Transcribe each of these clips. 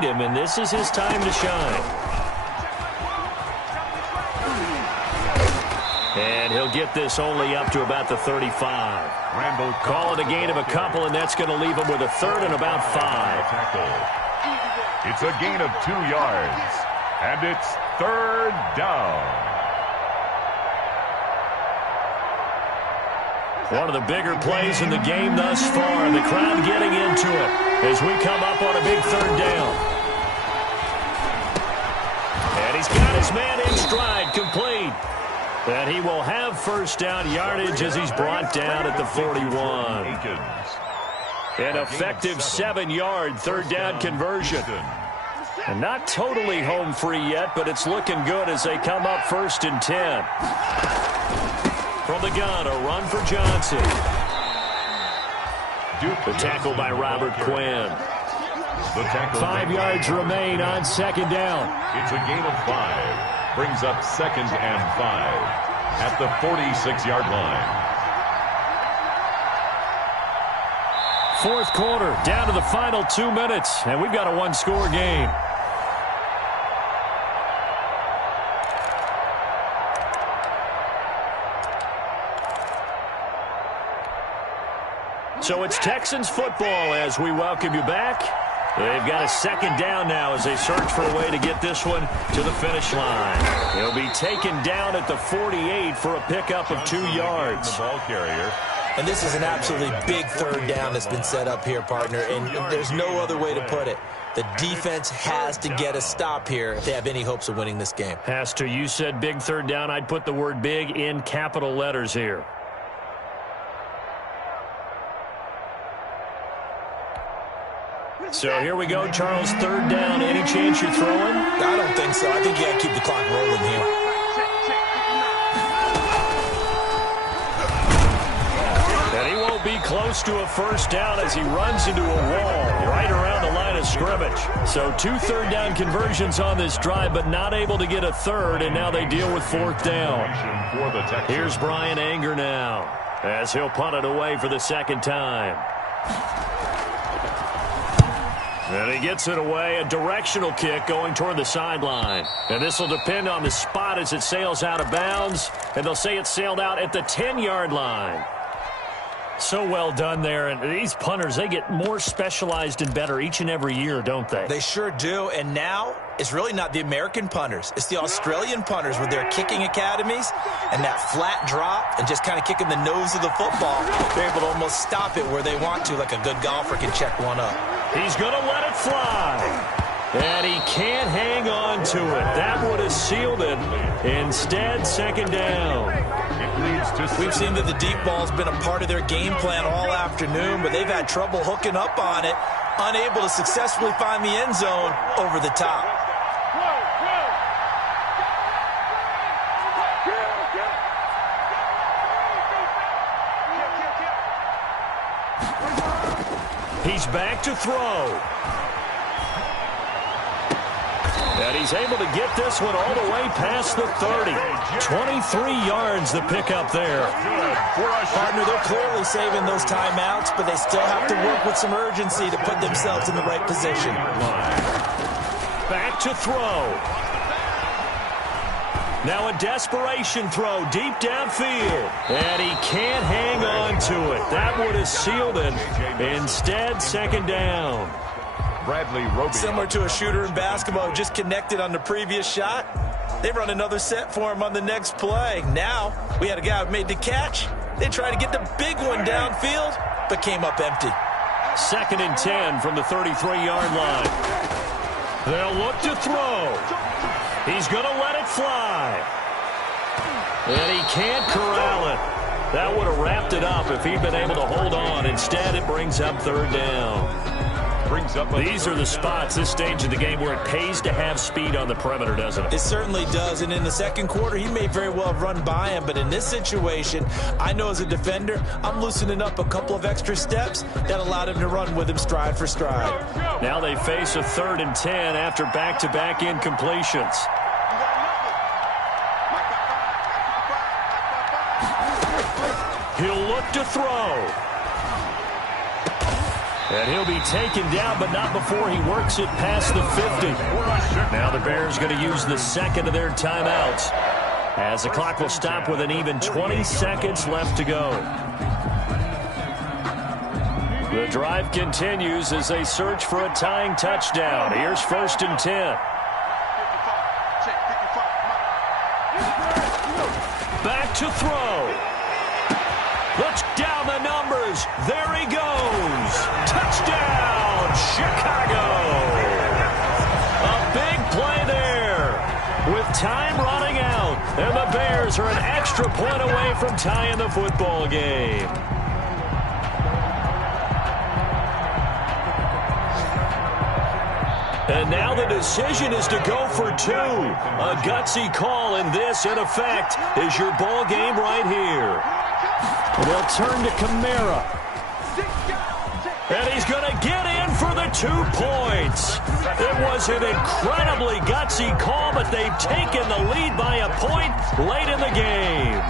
beat him, and this is his time to shine. And he'll get this only up to about the 35. Call it a gain of a couple, and that's going to leave him with a third and about 5. It's a gain of 2 yards, and it's third down. One of the bigger plays in the game thus far. The crowd getting into it as we come up on a big third down. And he's got his man in stride, complete. And he will have first down yardage as he's brought down at the 41. An effective 7-yard third down conversion. And not totally home free yet, but it's looking good as they come up 1st and 10. From the gun, a run for Johnson. The tackle by Robert Quinn. 5 yards remain on 2nd down. It's a gain of 5. Brings up 2nd and 5 at the 46-yard line. 4th quarter, down to the final 2 minutes, and we've got a 1-score game. So it's Texans football as we welcome you back. They've got a 2nd down now as they search for a way to get this one to the finish line. He'll be taken down at the 48 for a pickup of 2 yards. The ball carrier. And this is an absolutely big third down that's been set up here, partner, and there's no other way to put it. The defense has to get a stop here if they have any hopes of winning this game. Has to. You said big third down. I'd put the word big in capital letters here. So here we go, Charles, 3rd down. Any chance you're throwing? I don't think so. I think you got to keep the clock rolling here. And he won't be close to a first down as he runs into a wall right around the line of scrimmage. So 2 third down conversions on this drive, but not able to get a third, and now they deal with 4th down. Here's Brian Anger now as he'll punt it away for the 2nd time. And he gets it away, a directional kick going toward the sideline. And this will depend on the spot as it sails out of bounds. And they'll say it sailed out at the 10-yard line. So well done there. And these punters, they get more specialized and better each and every year, don't they? They sure do. And now it's really not the American punters. It's the Australian punters with their kicking academies and that flat drop and just kind of kicking the nose of the football. They're able to almost stop it where they want to, like a good golfer can check one up. He's going to let it fly. And he can't hang on to it. That would have sealed it. Instead, 2nd down. We've seen that the deep ball's been a part of their game plan all afternoon, but they've had trouble hooking up on it, unable to successfully find the end zone over the top. He's back to throw. And he's able to get this one all the way past the 30. 23 yards the pickup there. Partner, they're clearly saving those timeouts, but they still have to work with some urgency to put themselves in the right position. Back to throw. Now a desperation throw deep downfield. And he can't hang on to it. That would have sealed it. Instead, 2nd down. Similar to a shooter in basketball who just connected on the previous shot. They run another set for him on the next play. Now, we had a guy who made the catch. They tried to get the big one downfield, but came up empty. 2nd and 10 from the 33-yard line. They'll look to throw. He's going to let it fly. And he can't corral it. That would have wrapped it up if he'd been able to hold on. Instead, it brings up 3rd down. These are the spots, this stage of the game, where it pays to have speed on the perimeter, doesn't it? It certainly does, and in the 2nd quarter, he may very well have run by him, but in this situation, I know as a defender, I'm loosening up a couple of extra steps that allowed him to run with him stride for stride. Now they face a 3rd and 10 after back-to-back incompletions. He'll look to throw. And he'll be taken down, but not before he works it past the 50. Now the Bears going to use the second of their timeouts, as the clock will stop with an even 20 seconds left to go. The drive continues as they search for a tying touchdown. Here's 1st and 10. Back to throw. Looks down the numbers. There he goes. Touchdown, Chicago. A big play there with time running out. And the Bears are an extra point away from tying the football game. And now the decision is to go for 2. A gutsy call, and this, in effect, is your ball game right here. They'll turn to Kamara. And he's going to get in for the 2 points. It was an incredibly gutsy call, but they've taken the lead by a point late in the game.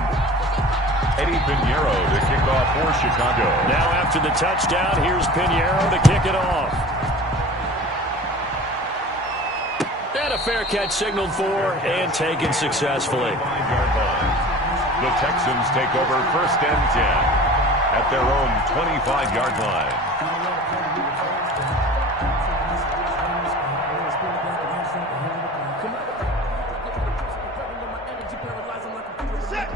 Eddie Pinheiro to kick off for Chicago. Now after the touchdown, here's Pinheiro to kick it off. And a fair catch signaled for and taken successfully. The Texans take over 1st and 10 at their own 25-yard line.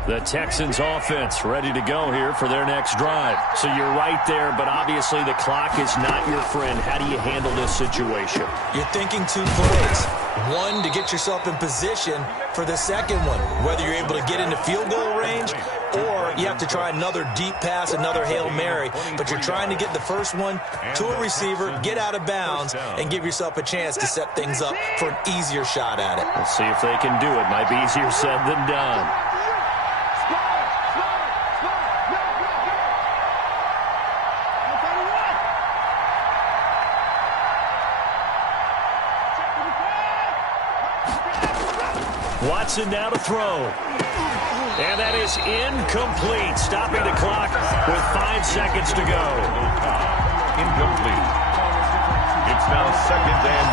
The Texans offense ready to go here for their next drive. So you're right there, but obviously the clock is not your friend. How do you handle this situation? You're thinking 2 plays. One, to get yourself in position for the second one, whether you're able to get into field goal range or you have to try another deep pass, another Hail Mary, but you're trying to get the first one to a receiver, get out of bounds, and give yourself a chance to set things up for an easier shot at it. We'll see if they can do it. Might be easier said than done. Watson now to throw. And that is incomplete, stopping the clock with 5 seconds to go. Incomplete. It's now 2nd and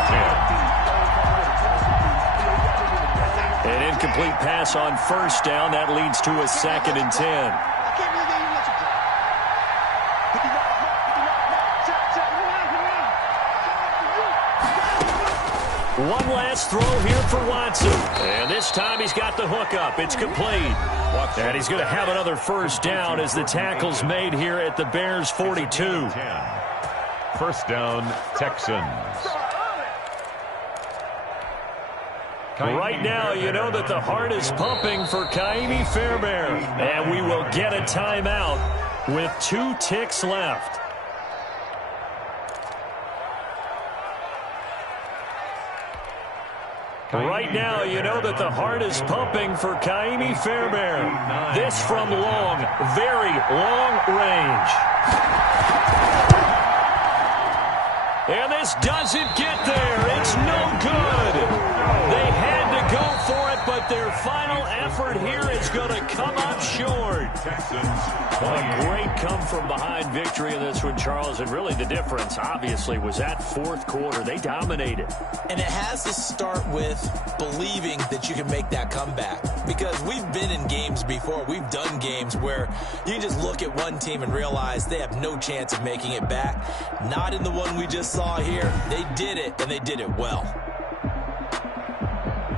10. An incomplete pass on 1st down. That leads to a 2nd and 10. One last throw here for Watson. And this time he's got the hook up. It's complete. And he's going to have another 1st down as the tackle's made here at the Bears' 42. 1st down, Texans. Right now, you know that the heart is pumping for Kaimi Fairbairn. And we will get a timeout with 2 ticks left. Right now, you know that the heart is pumping for Kaimi Fairbairn. This from long, very long range. And this doesn't get there. It's no good. They had to go for it, but their final effort here is going to come up short. A great come-from-behind victory in this one, Charles. And really the difference, obviously, was that 4th quarter. They dominated. And it has to start with believing that you can make that comeback. Because we've been in games before. We've done games where you can just look at one team and realize they have no chance of making it back. Not in the one we just saw here. They did it, and they did it well.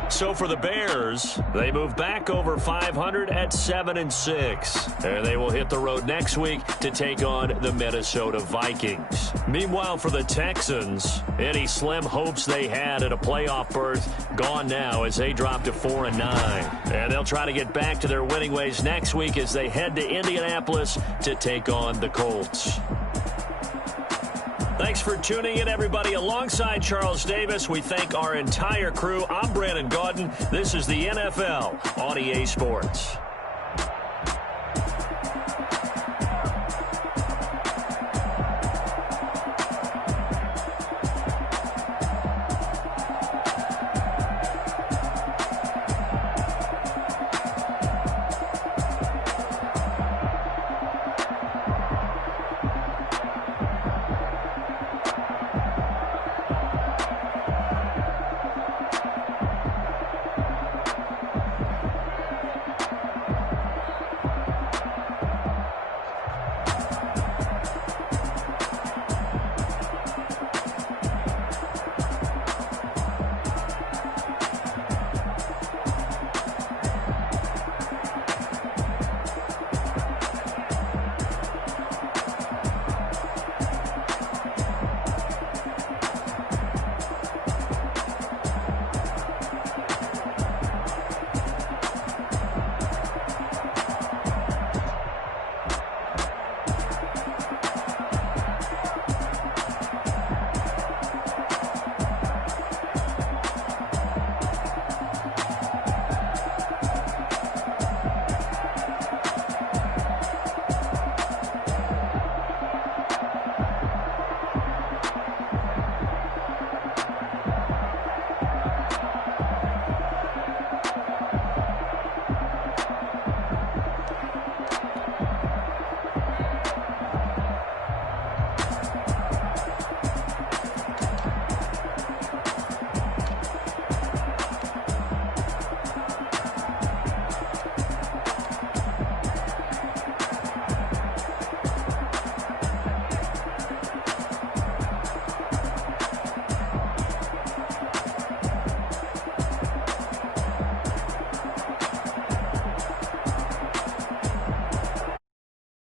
So for the Bears, they move back over 500 at 7-6. And they will hit the road next week to take on the Minnesota Vikings. Meanwhile, for the Texans, any slim hopes they had at a playoff berth gone now as they drop to 4-9. And they'll try to get back to their winning ways next week as they head to Indianapolis to take on the Colts. Thanks for tuning in, everybody. Alongside Charles Davis, we thank our entire crew. I'm Brandon Gaudin. This is the NFL on EA Sports.